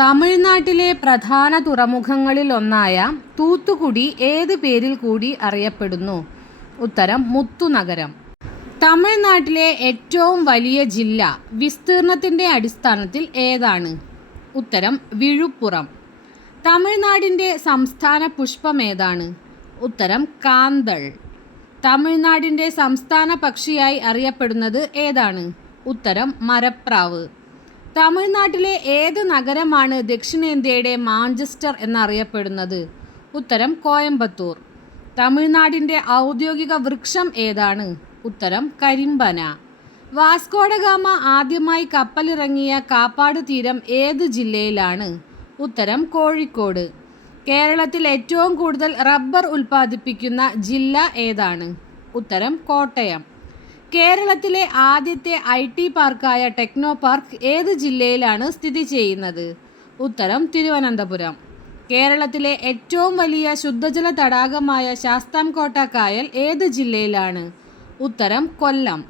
തമിഴ്നാട്ടിലെ പ്രധാന തുറമുഖങ്ങളിൽ ഒന്നായ തൂത്തുക്കുടി ഏത് പേരിൽ കൂടി അറിയപ്പെടുന്നു? ഉത്തരം മുത്തുനഗരം. തമിഴ്നാട്ടിലെ ഏറ്റവും വലിയ ജില്ല വിസ്തീർണത്തിൻ്റെ അടിസ്ഥാനത്തിൽ ഏതാണ്? ഉത്തരം വിഴുപ്പുറം. തമിഴ്നാടിൻ്റെ സംസ്ഥാന പുഷ്പം ഏതാണ്? ഉത്തരം കാന്തൾ. തമിഴ്നാടിൻ്റെ സംസ്ഥാന പക്ഷിയായി അറിയപ്പെടുന്നത് ഏതാണ്? ഉത്തരം മരപ്രാവ്. തമിഴ്നാട്ടിലെ ഏത് നഗരമാണ് ദക്ഷിണേന്ത്യയുടെ മാഞ്ചസ്റ്റർ എന്നറിയപ്പെടുന്നത്? ഉത്തരം കോയമ്പത്തൂർ. തമിഴ്നാടിൻ്റെ ഔദ്യോഗിക വൃക്ഷം ഏതാണ്? ഉത്തരം കരിമ്പന. വാസ്കോഡഗാമ ആദ്യമായി കപ്പലിറങ്ങിയ കാപ്പാട് തീരം ഏത് ജില്ലയിലാണ്? ഉത്തരം കോഴിക്കോട്. കേരളത്തിൽ ഏറ്റവും കൂടുതൽ റബ്ബർ ഉൽപ്പാദിപ്പിക്കുന്ന ജില്ല ഏതാണ്? ഉത്തരം കോട്ടയം. കേരളത്തിലെ ആദ്യത്തെ IT പാർക്കായ ടെക്നോ പാർക്ക് ഏത് ജില്ലയിലാണ് സ്ഥിതി ചെയ്യുന്നത്? ഉത്തരം തിരുവനന്തപുരം. കേരളത്തിലെ ഏറ്റവും വലിയ ശുദ്ധജല തടാകമായ ശാസ്താംകോട്ട കായൽ ഏത് ജില്ലയിലാണ്? ഉത്തരം കൊല്ലം.